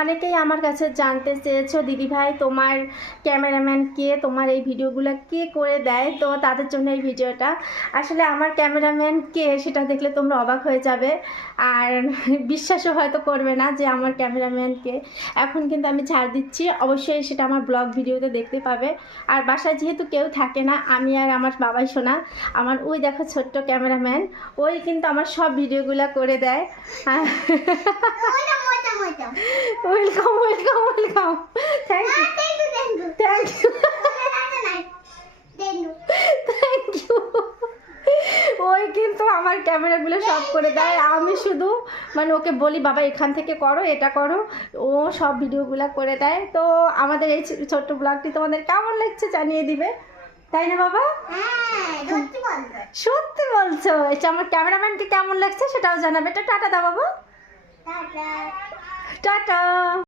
অনেকেই আমার কাছে জানতে চেয়েছো দিদিভাই তোমার ক্যামেরাম্যান কে, তোমার এই ভিডিওগুলো কে করে দেয়। তো তাদের জন্য এই ভিডিওটা। আসলে আমার ক্যামেরাম্যান কে সেটা দেখলে তোমরা অবাক হয়ে যাবে, আর বিশ্বাসও হয়তো করবে না যে আমার ক্যামেরাম্যান কে। এখন কিন্তু আমি ছাড় দিচ্ছি, অবশ্যই সেটা আমার ব্লগ ভিডিওতে দেখতে পাবে। আর বাসায় যেহেতু কেউ থাকে না, আমি আর আমার বাবাই শোনা, আমার ওই দেখো ছোট্ট ক্যামেরাম্যান, ওই কিন্তু আমার সব ভিডিওগুলো করে দেয়। Welcome welcome welcome, thank you thank you thank you. ওই কিন্তু আমার ক্যামেরাগুলো সব করে দেয়, আমি শুধু মানে ওকে বলি বাবা এখান থেকে করো, এটা করো, ও সব ভিডিওগুলো করে দেয়। তো আমাদের এই ছোট্ট ব্লগটি তোমাদের কেমন লাগছে জানিয়ে দিবে, তাই না বাবা? সত্যি বলছো? এটা আমার ক্যামেরাম্যানকে কেমন লাগছে সেটাও জানাবে। টাটা দাও বাবা, টাটা।